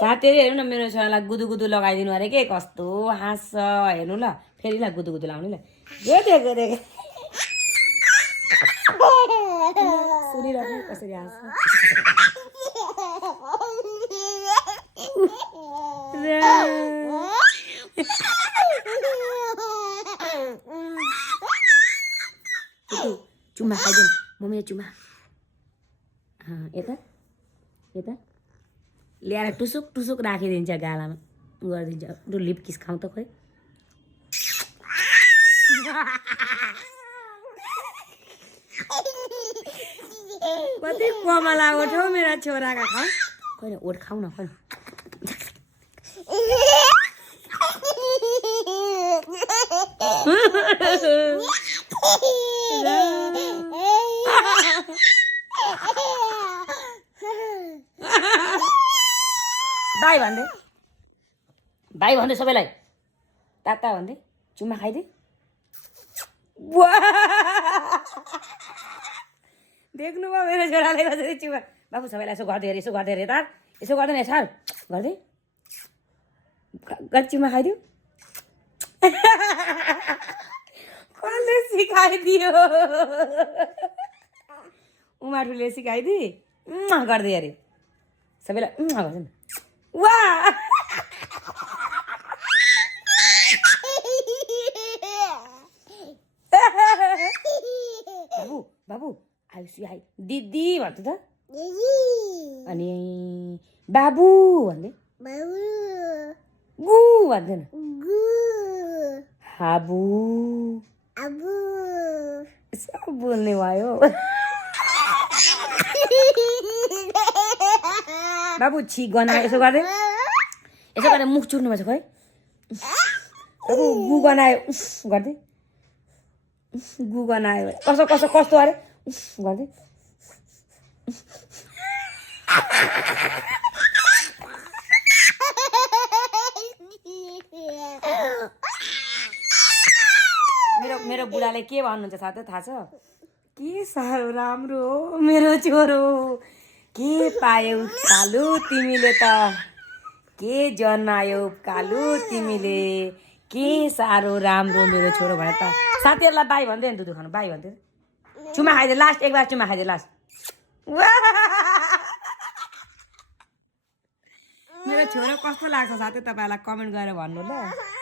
साथीहरू हेर्नु न मेरो छोरालाई गुदु गुदु लगाइदिनु अरे के कस्तो हाँस्छ हेर्नु ल फेरि ल गुदु गुदु लाउने ल देखो देखो सुनिरहेको कसरी हाँस्छ चुम्मा खाइदिनु मम्मीले चुम्मा यता यता ल्याएर टुसुक टुसुक राखिदिन्छ गालामा गरिदिन्छ लु लिप किस खाउँ त खोइ कति कमला ओठ हौ मेरा छोराका खाऊ खोइ ओठ खाऊ न खोइ बाई भन्दै सबैलाई ताता भन्दै चुम्मा खाइदे देख्नुभयो मेरो छोराले कसरी चुम्मा बाबु सबैलाई यसो गर्दै अरे यसो गर्दै अरे तार यसो गर्दैन सार गर्दै चुम्मा खाइदियो कसले सिकाइदियो उमाठुले सिकाइदिए गर्दै अरे सबैलाई गर्छ नि वा बाबु बाबु आयुषी आइ दिदी भन्छ त अनि बाबु भन्दै गु भन्दैन हाबु सब बोल्ने भयो बाबु छि गना यसो गर्दै मुख चुर्नुपर्छ खोइ बाबु गु गनायो गर्दै गु गनायो कस्तो अरे गर्दै मेरो बुढाले के भन्नुहुन्छ साथै थाहा छ के साह्रो राम्रो हो मेरो छोरो के पायौ कालु तिमीले त के जन्मायौ कालु तिमीले के साह्रो राम्रो मेरो छोरो भने त साथीहरूलाई बाई भन्दै नि दुध खानु बाई भन्दै चुमा खाइदिए लास्ट एक बार चुमा खाइदिए लास्ट मेरो छोरो कस्तो लाग्छ साथै तपाईँहरूलाई कमेन्ट गरेर भन्नु ल